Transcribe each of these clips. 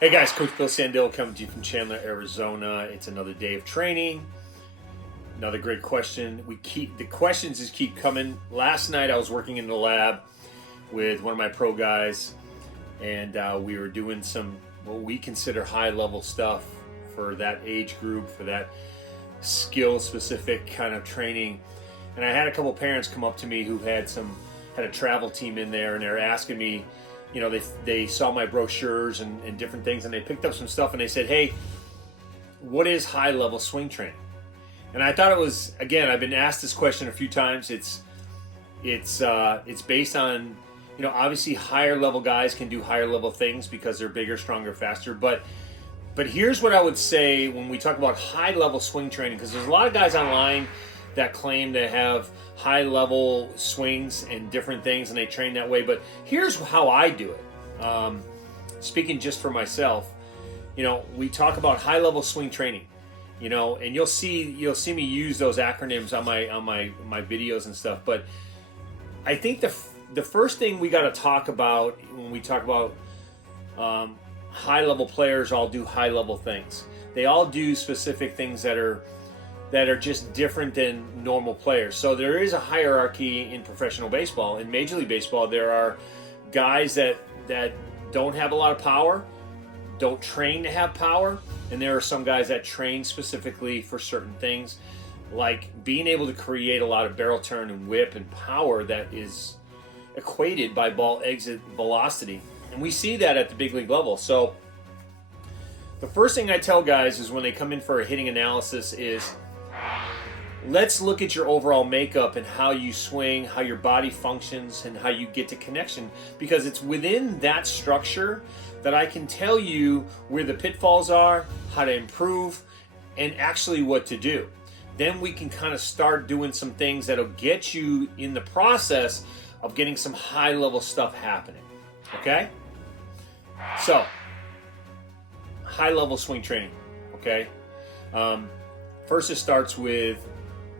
Hey guys, Coach Bill Sandell coming to you from Chandler, Arizona. It's another day of training. Another great question. The questions just keep coming. Last night I was working in the lab with one of my pro guys, and we were doing some what we consider high-level stuff for that age group, for that skill-specific kind of training. And I had a couple parents come up to me who had a travel team in there, and they're asking me, you know, they saw my brochures and different things, and they picked up some stuff, and they said, hey, what is high-level swing training? And I thought it was, again, I've been asked this question a few times. It's based on, you know, obviously higher level guys can do higher level things because they're bigger, stronger, faster. But here's what I would say when we talk about high level swing training, because there's a lot of guys online that claim they have high level swings and different things and they train that way. But here's how I do it. Speaking just for myself, you know, we talk about high level swing training. You know, and you'll see me use those acronyms on my videos and stuff. But I think the first thing we got to talk about when we talk about high level players all do high level things. They all do specific things that are just different than normal players. So there is a hierarchy in professional baseball. In Major League Baseball, there are guys that don't have a lot of power, don't train to have power. And there are some guys that train specifically for certain things, like being able to create a lot of barrel turn and whip and power that is equated by ball exit velocity. And we see that at the big league level. So the first thing I tell guys is when they come in for a hitting analysis is, let's look at your overall makeup and how you swing, how your body functions, and how you get to connection. Because it's within that structure that I can tell you where the pitfalls are, how to improve, and actually what to do. Then we can kind of start doing some things that'll get you in the process of getting some high-level stuff happening. Okay? So, high-level swing training. Okay? First, it starts with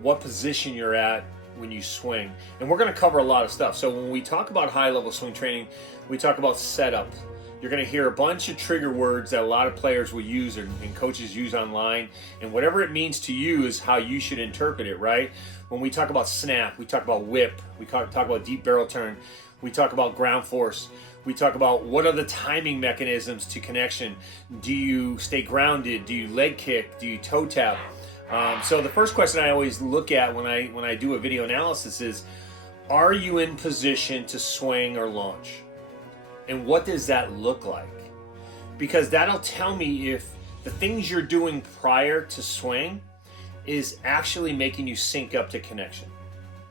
what position you're at when you swing. And we're going to cover a lot of stuff. So when we talk about high-level swing training, we talk about setup. You're going to hear a bunch of trigger words that a lot of players will use and coaches use online. And whatever it means to you is how you should interpret it, right? When we talk about snap, we talk about whip, we talk about deep barrel turn, we talk about ground force, we talk about what are the timing mechanisms to connection. Do you stay grounded? Do you leg kick? Do you toe tap? So the first question I always look at when I do a video analysis is, are you in position to swing or launch? And what does that look like? Because that'll tell me if the things you're doing prior to swing is actually making you sync up to connection.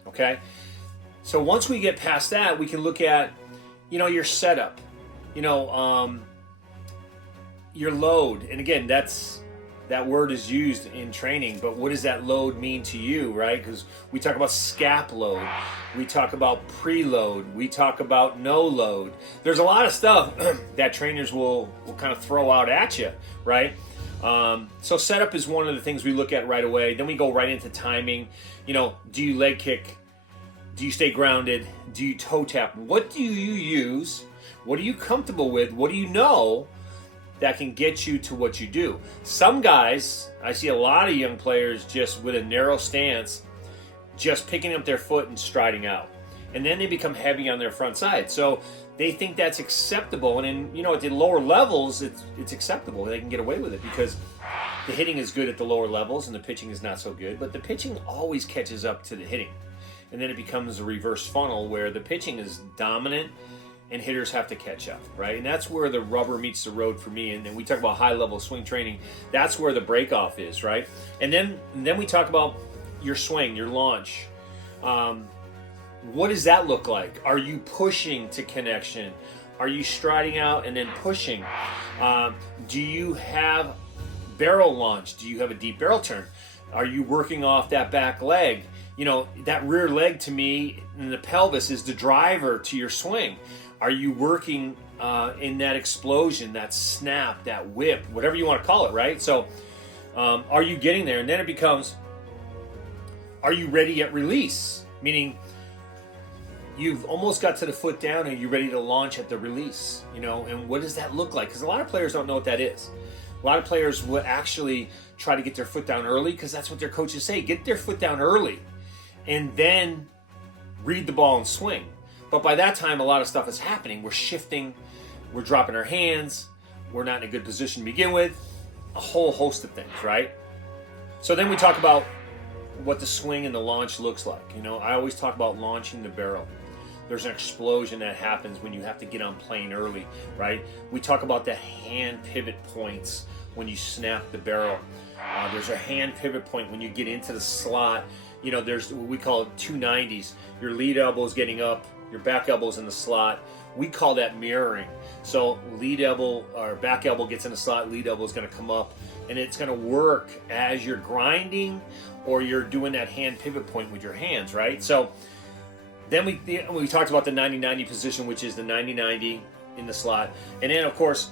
Okay? So once we get past that, we can look at, you know, your setup, you know, your load. And again, that word is used in training, but what does that load mean to you, right? Because we talk about scap load, we talk about preload, we talk about no load. There's a lot of stuff that trainers will kind of throw out at you, right? So setup is one of the things we look at right away. Then we go right into timing. You know, do you leg kick? Do you stay grounded? Do you toe tap? What do you use? What are you comfortable with? What do you know that can get you to what you do? Some guys, I see a lot of young players just with a narrow stance, just picking up their foot and striding out. And then they become heavy on their front side. So they think that's acceptable. And in, you know, at the lower levels, it's acceptable. They can get away with it because the hitting is good at the lower levels and the pitching is not so good. But the pitching always catches up to the hitting. And then it becomes a reverse funnel where the pitching is dominant and hitters have to catch up, right? And that's where the rubber meets the road for me. And then we talk about high-level swing training. That's where the break-off is, right? And then we talk about your swing, your launch. What does that look like? Are you pushing to connection? Are you striding out and then pushing? Do you have barrel launch? Do you have a deep barrel turn? Are you working off that back leg? You know, that rear leg to me in the pelvis is the driver to your swing. Are you working in that explosion, that snap, that whip, whatever you want to call it, right? So are you getting there? And then it becomes, are you ready at release? Meaning, you've almost got to the foot down and you're ready to launch at the release, you know, and what does that look like? Because a lot of players don't know what that is. A lot of players will actually try to get their foot down early because that's what their coaches say. Get their foot down early and then read the ball and swing. But by that time, a lot of stuff is happening. We're shifting, we're dropping our hands, we're not in a good position to begin with, a whole host of things, right? So then we talk about what the swing and the launch looks like. You know, I always talk about launching the barrel. There's an explosion that happens when you have to get on plane early, right? We talk about the hand pivot points when you snap the barrel. There's a hand pivot point when you get into the slot. You know, there's what we call it 290s. Your lead elbow is getting up, your back elbow's in the slot. We call that mirroring. So lead elbow or back elbow gets in the slot, lead elbow is going to come up, and it's going to work as you're grinding or you're doing that hand pivot point with your hands, right? So then we talked about the 90-90 position, which is the 90-90 in the slot. And then, of course,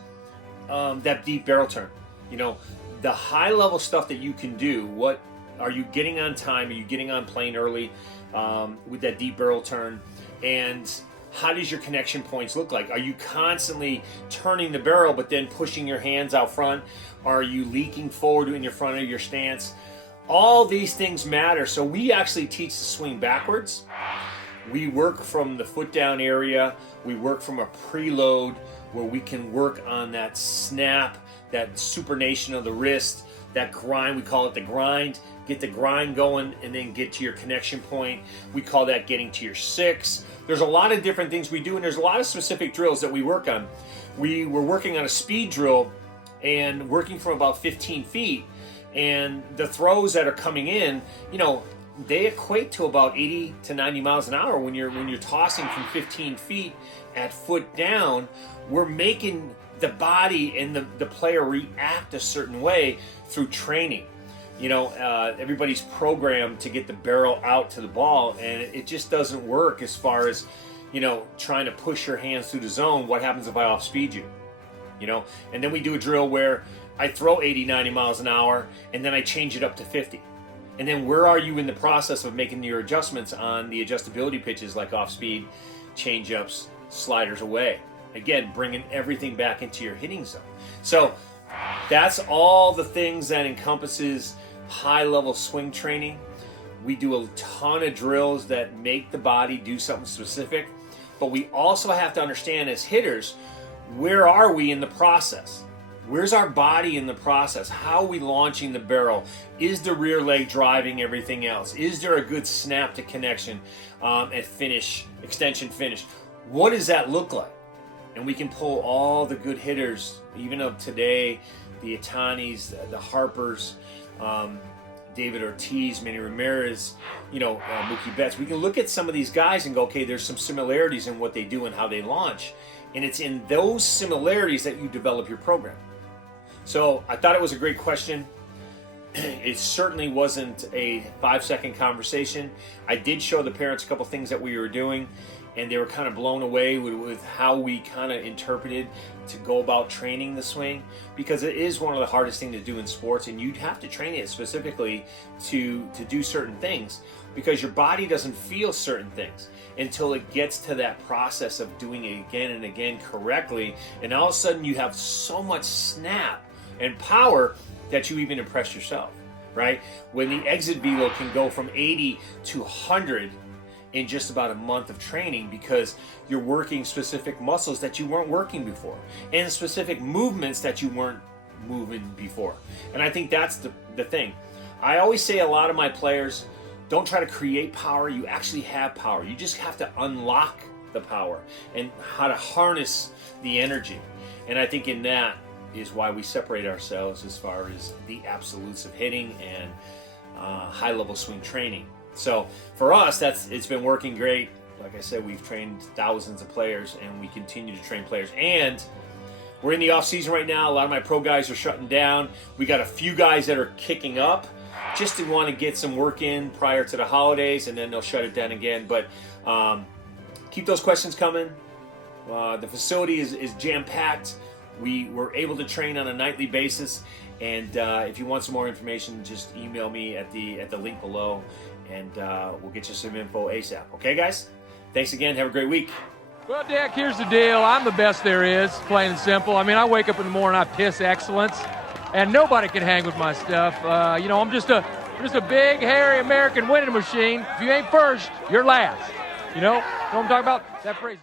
that deep barrel turn. You know, the high-level stuff that you can do, what are you getting on time? Are you getting on plane early with that deep barrel turn? And how does your connection points look like? Are you constantly turning the barrel but then pushing your hands out front? Are you leaking forward in your front of your stance? All these things matter. So we actually teach the swing backwards. We work from the foot down area. We work from a preload where we can work on that snap, that supination of the wrist, that grind. We call it the grind. Get the grind going and then get to your connection point. We call that getting to your 6. There's a lot of different things we do, and there's a lot of specific drills that we work on. We were working on a speed drill and working from about 15 feet, and the throws that are coming in, you know, they equate to about 80 to 90 miles an hour when you're tossing from 15 feet at foot down. We're making the body and the player react a certain way through training. You know, everybody's programmed to get the barrel out to the ball, and it just doesn't work as far as, you know, trying to push your hands through the zone. What happens if I off speed you? You know, and then we do a drill where I throw 80, 90 miles an hour, and then I change it up to 50. And then where are you in the process of making your adjustments on the adjustability pitches like off speed, change ups, sliders away? Again, bringing everything back into your hitting zone. So that's all the things that encompasses high-level swing training. We do a ton of drills that make the body do something specific, but we also have to understand as hitters, where are we in the process? Where's our body in the process? How are we launching the barrel? Is the rear leg driving everything else? Is there a good snap to connection and finish, extension finish? What does that look like? And we can pull all the good hitters, even of today, the Itanis, the Harpers, David Ortiz, Manny Ramirez, you know, Mookie Betts. We can look at some of these guys and go, okay, there's some similarities in what they do and how they launch. And it's in those similarities that you develop your program. So I thought it was a great question. It certainly wasn't a 5-second conversation. I did show the parents a couple things that we were doing, and they were kind of blown away with how we kind of interpreted to go about training the swing, because it is one of the hardest things to do in sports, and you'd have to train it specifically to do certain things, because your body doesn't feel certain things until it gets to that process of doing it again and again correctly, and all of a sudden you have so much snap and power that you even impress yourself, right? When the exit velo can go from 80 to 100 in just about a month of training, because you're working specific muscles that you weren't working before and specific movements that you weren't moving before. And I think that's the thing. I always say a lot of my players, don't try to create power. You actually have power. You just have to unlock the power and how to harness the energy. And I think in that is why we separate ourselves as far as the absolutes of hitting and high-level swing training. So for us, it's been working great. Like I said, we've trained thousands of players, and we continue to train players. And we're in the off season right now. A lot of my pro guys are shutting down. We got a few guys that are kicking up just to want to get some work in prior to the holidays, and then they'll shut it down again. But keep those questions coming. The facility is jam-packed. We were able to train on a nightly basis, and if you want some more information, just email me at the link below, and we'll get you some info ASAP. Okay, guys? Thanks again. Have a great week. Well, Dick, here's the deal. I'm the best there is, plain and simple. I mean, I wake up in the morning, I piss excellence, and nobody can hang with my stuff. I'm just a big, hairy American winning machine. If you ain't first, you're last. You know what I'm talking about? That phrase.